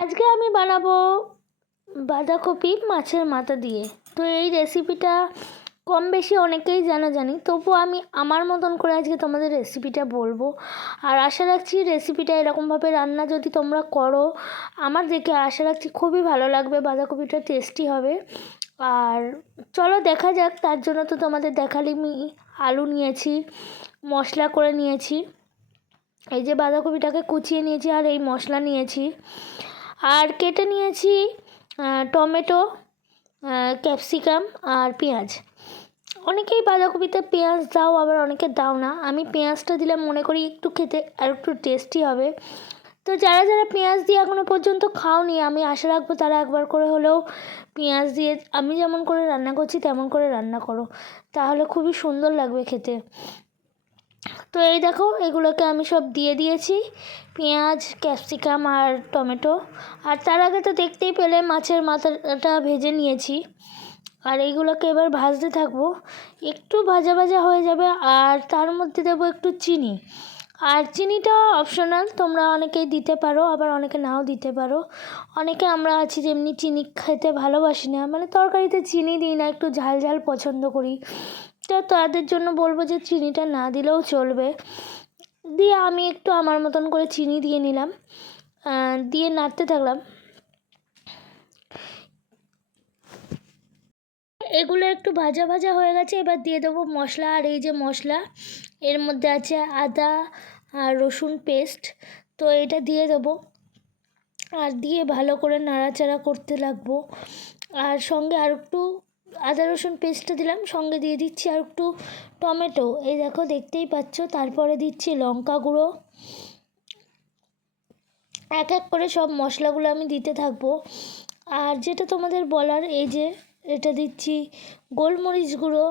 আজকে আমি বানাবো বাঁধাকপি মাছের মাথা দিয়ে। তো এই রেসিপিটা কম বেশি অনেকেই জানি, তবুও আমি আমার মতন করে আজকে তোমাদের রেসিপিটা বলবো। আর আশা রাখছি রেসিপিটা এরকমভাবে রান্না যদি তোমরা করো, আমার দেখে আশা রাখছি খুবই ভালো লাগবে, বাঁধাকপিটা টেস্টি হবে। আর চলো দেখা যাক। তার জন্য তো তোমাদের দেখালি আমি আলু নিয়েছি, মশলা করে নিয়েছি, এই যে বাঁধাকপিটাকে কুচিয়ে নিয়েছি, আর এই মশলা নিয়েছি, আর কেটে নিয়েছি টমেটো, ক্যাপসিকাম আর পেঁয়াজ। অনেকেই বাঁধাকপিতে পেঁয়াজ দাও, আবার অনেকে দাও না। আমি পেঁয়াজটা দিলে মনে করি একটু খেতে আর একটু টেস্টি হবে। তো যারা যারা পেঁয়াজ দিয়ে এখনও পর্যন্ত খাওনি, আমি আশা রাখবো তারা একবার করে হলেও পেঁয়াজ দিয়ে আমি যেমন করে রান্না করছি তেমন করে রান্না করো, তাহলে খুবই সুন্দর লাগবে খেতে। তো এই দেখো, এগুলোকে আমি সব দিয়ে দিয়েছি, পেঁয়াজ, ক্যাপসিকাম আর টমেটো। আর তার আগে তো দেখতেই পেলে মাছের মাথাটা ভেজে নিয়েছি। আর এইগুলোকে এবার ভাজতে থাকবো, একটু ভাজা ভাজা হয়ে যাবে। আর তার মধ্যে দেবো একটু চিনি। আর চিনিটা অপশনাল, তোমরা অনেকেই দিতে পারো, আবার অনেকে নাও দিতে পারো। অনেকে আমরা আছি যেমনি চিনি খেতে ভালোবাসি না, মানে তরকারিতে চিনি দিই না, একটু ঝাল ঝাল পছন্দ করি। তো তাদের জন্য বলবো যে চিনিটা না দিলেও চলবে। দিয়ে আমি একটু আমার মতন করে চিনি দিয়ে নিলাম, দিয়ে নাড়তে থাকলাম। এগুলো একটু ভাজা ভাজা হয়ে গেছে, এবার দিয়ে দেবো মশলা। আর এই যে মশলা, এর মধ্যে আছে আদা আর রসুন পেস্ট, তো এটা দিয়ে দেবো। আর দিয়ে ভালো করে নাড়াচাড়া করতে লাগবো। আর সঙ্গে আর একটু আদা রসুন পেস্টটা দিলাম, সঙ্গে দিয়ে দিচ্ছি আর একটু টমেটো, এই দেখো দেখতেই পাচ্ছ। তারপরে দিচ্ছি লঙ্কা গুঁড়ো। এক এক করে সব মশলাগুলো আমি দিতে থাকবো। আর যেটা তোমাদের বলার, এই যে এটা দিচ্ছি গোলমরিচ গুঁড়ো।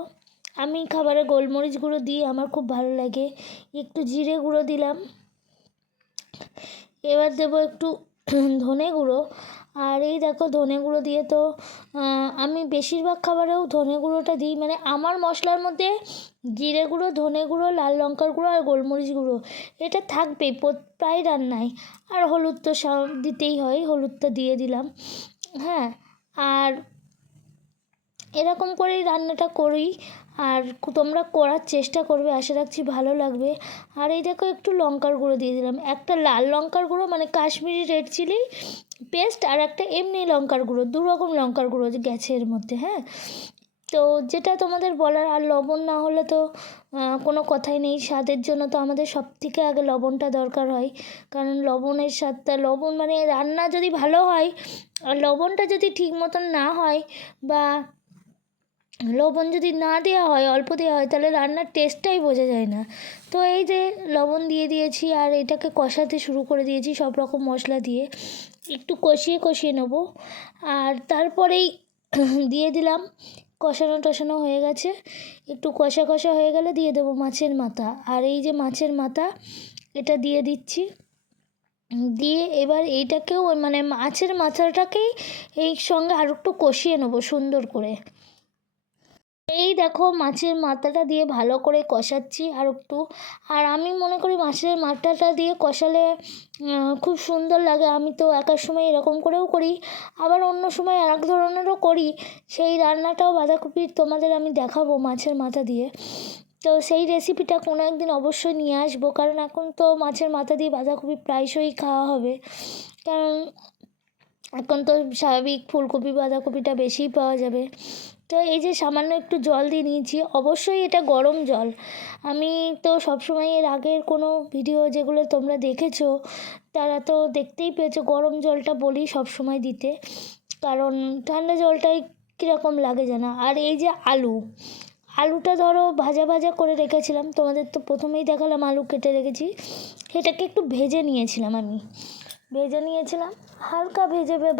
আমি খাবারে গোলমরিচ গুঁড়ো দিই, আমার খুব ভালো লাগে। একটু জিরে গুঁড়ো দিলাম। এবার দেবো একটু ধনে গুঁড়ো। আর এই দেখো ধনে গুঁড়ো দিয়ে তো আমি বেশিরভাগ খাবারেও ধনে গুঁড়োটা দিই, মানে আমার মশলার মধ্যে জিরে গুঁড়ো, ধনে গুঁড়ো, লাল লঙ্কার গুঁড়ো আর গোলমরিচ গুঁড়ো এটা থাকবেই প্রায় রান্নায়। আর হলুদ তো দিতেই হয়, হলুদটা দিয়ে দিলাম। হ্যাঁ, আর এরকম করেই রান্নাটা করি। আর তোমরা করার চেষ্টা করবে, আশা রাখছি ভালো লাগবে। আর এই দেখো একটু লঙ্কার গুঁড়ো দিয়ে দিলাম, একটা লাল লঙ্কার গুঁড়ো মানে কাশ্মীরি রেড চিলি পেস্ট, আর একটা এমনি লঙ্কার গুঁড়ো, দু রকম লঙ্কার গুঁড়ো গেছে এর মধ্যে। হ্যাঁ, তো যেটা তোমাদের বলার। আর লবণ না হলে তো কোনো কথাই নেই, স্বাদের জন্য তো আমাদের সব থেকে আগে লবণটা দরকার হয়। কারণ লবণের স্বাদটা, লবণ মানে রান্না যদি ভালো হয় আর লবণটা যদি ঠিক মতন না হয়, বা লবণ যদি না দেওয়া হয়, অল্প দেওয়া হয়, তাহলে রান্নার টেস্টটাই বোঝা যায় না। তো এই যে লবণ দিয়ে দিয়েছি, আর এটাকে কষাতে শুরু করে দিয়েছি সব রকম মশলা দিয়ে, একটু কষিয়ে কষিয়ে নেবো। আর তারপরেই দিয়ে দিলাম, কষানো টষানো হয়ে গেছে, একটু কষা কষা হয়ে গেলে দিয়ে দেবো মাছের মাথা। আর এই যে মাছের মাথা, এটা দিয়ে দিচ্ছি। দিয়ে এবার এইটাকেও মানে মাছের মাথাটাকেই এই সঙ্গে আর একটু কষিয়ে নেবো সুন্দর করে। এই দেখো মাছের মাথাটা দিয়ে ভালো করে কষাচ্ছি আর একটু। আর আমি মনে করি মাছের মাথাটা দিয়ে কষালে খুব সুন্দর লাগে। আমি তো একার সময় এরকম করেও করি, আবার অন্য সময় আর এক ধরনেরও করি। সেই রান্নাটাও বাঁধাকপির তোমাদের আমি দেখাবো মাছের মাথা দিয়ে। তো সেই রেসিপিটা কোনো একদিন অবশ্যই নিয়ে আসবো, কারণ এখন তো মাছের মাথা দিয়ে বাঁধাকপি প্রায়শই খাওয়া হবে। কারণ এখন তো স্বাভাবিক ফুলকপি বাঁধাকপিটা বেশিই পাওয়া যাবে। তো এই যে সামান্য একটু জল দিয়ে নিয়েছি, অবশ্যই এটা গরম জল। আমি তো সবসময় এর আগের কোনো ভিডিও যেগুলো তোমরা দেখেছো তারা তো দেখতেই পেয়েছো, গরম জলটা বলি সবসময় দিতে, কারণ ঠান্ডা জলটাই কীরকম লাগে জানা। আর এই যে আলুটা ধরো ভাজা ভাজা করে রেখেছিলাম, তোমাদের তো প্রথমেই দেখালাম আলু কেটে রেখেছি, সেটাকে একটু ভেজে নিয়েছিলাম। আমি ভেজে নিয়েছিলাম, হালকা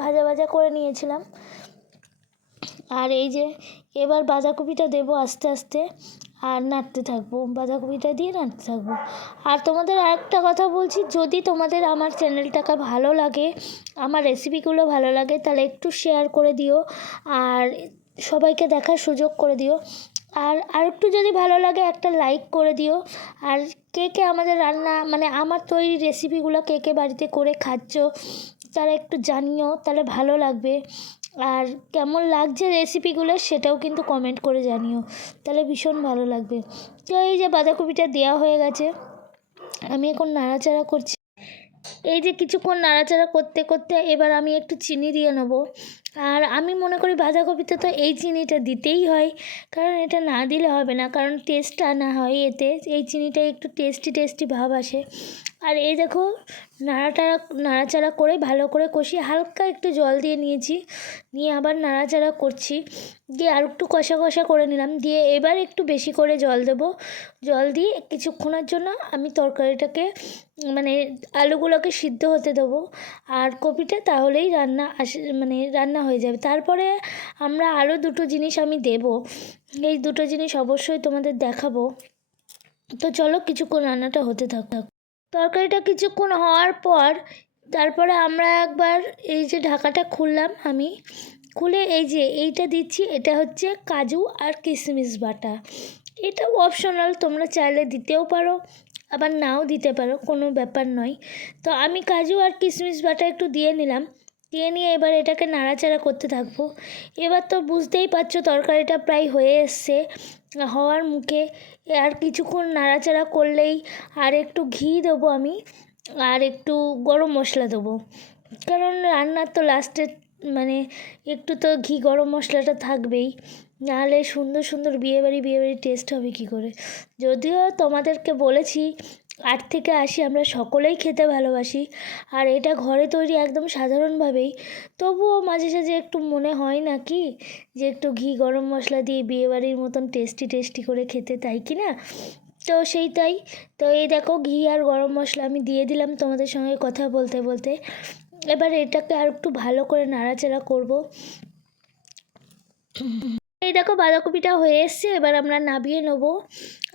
ভাজা ভাজা করে নিয়েছিলাম। আর এই যে এবার বাঁধাকপিটা দেবো আস্তে আস্তে, আর নাড়তে থাকবো, বাঁধাকপিটা দিয়ে নাড়তে থাকবো। আর তোমাদের আরেকটা কথা বলছি, যদি তোমাদের আমার চ্যানেলটাকে ভালো লাগে, আমার রেসিপিগুলো ভালো লাগে, তাহলে একটু শেয়ার করে দিও, আর সবাইকে দেখার সুযোগ করে দিও। আর আরেকটু যদি ভালো লাগে একটা লাইক করে দিও। আর কে কে আমাদের রান্না মানে আমার তৈরি রেসিপিগুলো কে কে বাড়িতে করে খাচ্ছো, তারা একটু জানিও, তাহলে ভালো লাগবে। আর কেমন লাগছে রেসিপিগুলো সেটাও কিন্তু কমেন্ট করে জানিও, তাহলে ভীষণ ভালো লাগবে। তো এই যে বাঁধাকপিটা দেওয়া হয়ে গেছে, আমি এখন নাড়াচাড়া করছি। এই যে কিছুক্ষণ নাড়াচাড়া করতে করতে এবার আমি একটু চিনি দিয়ে নেবো। আর আমি মনে করি বাঁধাকপিতে তো এই চিনিটা দিতেই হয়, কারণ এটা না দিলে হবে না, কারণ টেস্ট আনা হয় এতে, এই চিনিটাই একটু টেস্টি টেস্টি ভাব আসে। আর এই দেখো নাড়াচাড়া করে ভালো করে কষিয়ে হালকা একটু জল দিয়ে নিয়েছি, নিয়ে আবার নাড়াচাড়া করছি, দিয়ে আর একটু কষা কষা করে নিলাম, দিয়ে এবার একটু বেশি করে জল দেবো। জল দিয়ে কিছুক্ষণের জন্য আমি তরকারিটাকে মানে আলুগুলোকে সিদ্ধ হতে দেবো, আর কপিটা তাহলেই রান্না হয়ে যাবে। তারপরে আমরা আরও দুটো জিনিস আমি দেবো, এই দুটো জিনিস অবশ্যই তোমাদের দেখাবো। তো চলো কিছুক্ষণ রান্নাটা হতে থাক। তরকারিটা কিছুক্ষণ হওয়ার পর তারপরে আমরা একবার এই যে ঢাকাটা খুললাম, আমি খুলে এই যে এইটা দিচ্ছি, এটা হচ্ছে কাজু আর কিশমিশ বাটা। এটা অপশনাল, তোমরা চাইলে দিতেও পারো আবার নাও দিতে পারো, কোনো ব্যাপার নয়। তো আমি কাজু আর কিশমিশ বাটা একটু দিয়ে নিলাম, দিয়ে নিয়ে এবার এটাকে নাড়াচাড়া করতে থাকবো। এবার তো বুঝতেই পারছো তরকারিটা প্রায় হয়ে এসছে, হওয়ার মুখে। আর কিছুক্ষণ নাড়াচাড়া করলেই আর একটু ঘি দেবো আমি, আর একটু গরম মশলা দেবো, কারণ রান্নার তো লাস্টে মানে একটু তো ঘি গরম মশলাটা থাকবেই, নাহলে সুন্দর সুন্দর বিয়েবাড়ি টেস্ট হবে কী করে। যদিও তোমাদেরকে বলেছি 8 থেকে 80 আমরা সকলেই খেতে ভালোবাসি, আর এটা ঘরে তৈরি একদম সাধারণভাবেই, তবুও মাঝে সাঝে একটু মনে হয় না কি যে একটু ঘি গরম মশলা দিয়ে বিয়েবাড়ির মতন টেস্টি টেস্টি করে খেতে, তাই কি না? তো সেইটাই। তো এই দেখো ঘি আর গরম মশলা আমি দিয়ে দিলাম তোমাদের সঙ্গে কথা বলতে বলতে। এবার এটাকে আর একটু ভালো করে নাড়াচাড়া করব। এই দেখো বাঁধাকপিটা হয়ে এসছে, এবার আমরা নামিয়ে নেবো।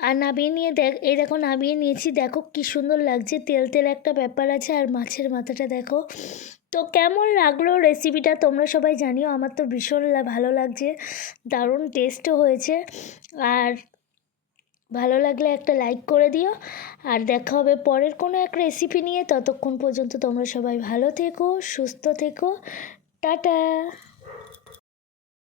আর নামিয়ে নিয়ে এই দেখো নামিয়ে নিয়েছি, দেখো কি সুন্দর লাগছে, তেল তেল একটা ব্যাপার আছে, আর মাছের মাথাটা দেখো। তো কেমন লাগলো রেসিপিটা তোমরা সবাই জানিও, আমার তো ভীষণ ভালো লাগছে, দারুণ টেস্টও হয়েছে। আর ভালো লাগলে একটা লাইক করে দিও, আর দেখা হবে পরের কোনো এক রেসিপি নিয়ে। ততক্ষণ পর্যন্ত তোমরা সবাই ভালো থেকো, সুস্থ থেকো, টাটা।